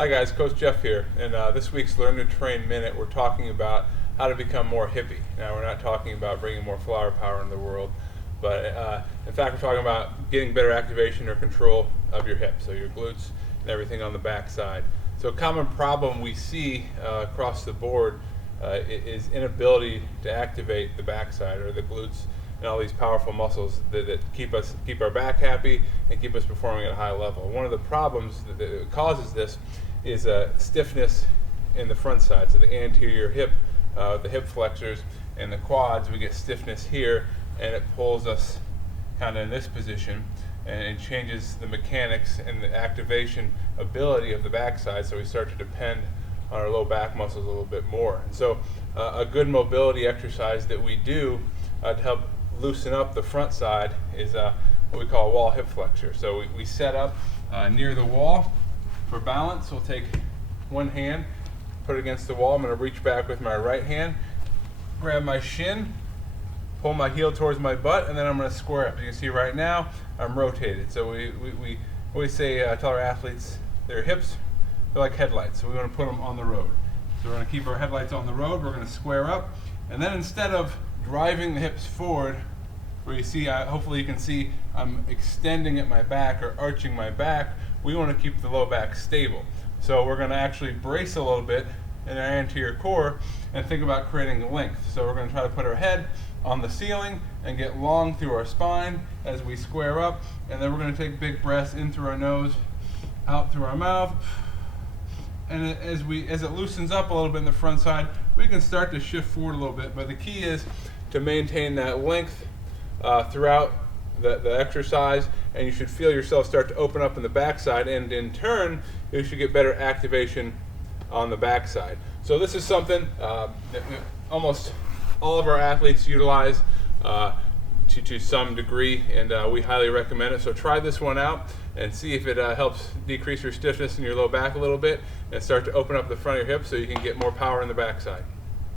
Hi guys, Coach Jeff here, and this week's Learn to Train Minute we're talking about how to become more hippie. Now we're not talking about bringing more flower power into the world, but in fact we're talking about getting better activation or control of your hips, so your glutes and everything on the back side. So a common problem we see across the board is inability to activate the backside or the glutes and all these powerful muscles that keep our back happy and keep us performing at a high level. One of the problems that causes this is stiffness in the front side, so the anterior hip, the hip flexors and the quads. We get stiffness here, and it pulls us kind of in this position, and it changes the mechanics and the activation ability of the backside. So we start to depend on our low back muscles a little bit more. And so a good mobility exercise that we do to help loosen up the front side is what we call a wall hip flexor. So we set up near the wall for balance. We'll take one hand, put it against the wall. I'm going to reach back with my right hand, grab my shin, pull my heel towards my butt, and then I'm going to square up. You can see right now I'm rotated. So we always say, tell our athletes, their hips, they're like headlights, so we want to put them on the road. So we're going to keep our headlights on the road. We're going to square up, and then instead of driving the hips forward, where you see, hopefully you can see I'm extending at my back or arching my back, we want to keep the low back stable. So we're going to actually brace a little bit in our anterior core and think about creating length. So we're going to try to put our head on the ceiling and get long through our spine as we square up, and then we're going to take big breaths in through our nose, out through our mouth. And as it loosens up a little bit in the front side, we can start to shift forward a little bit. But the key is to maintain that length throughout the exercise, and you should feel yourself start to open up in the backside, and in turn, you should get better activation on the backside. So this is something that almost all of our athletes utilize to some degree, and we highly recommend it. So try this one out and see if it helps decrease your stiffness in your low back a little bit and start to open up the front of your hips so you can get more power in the backside.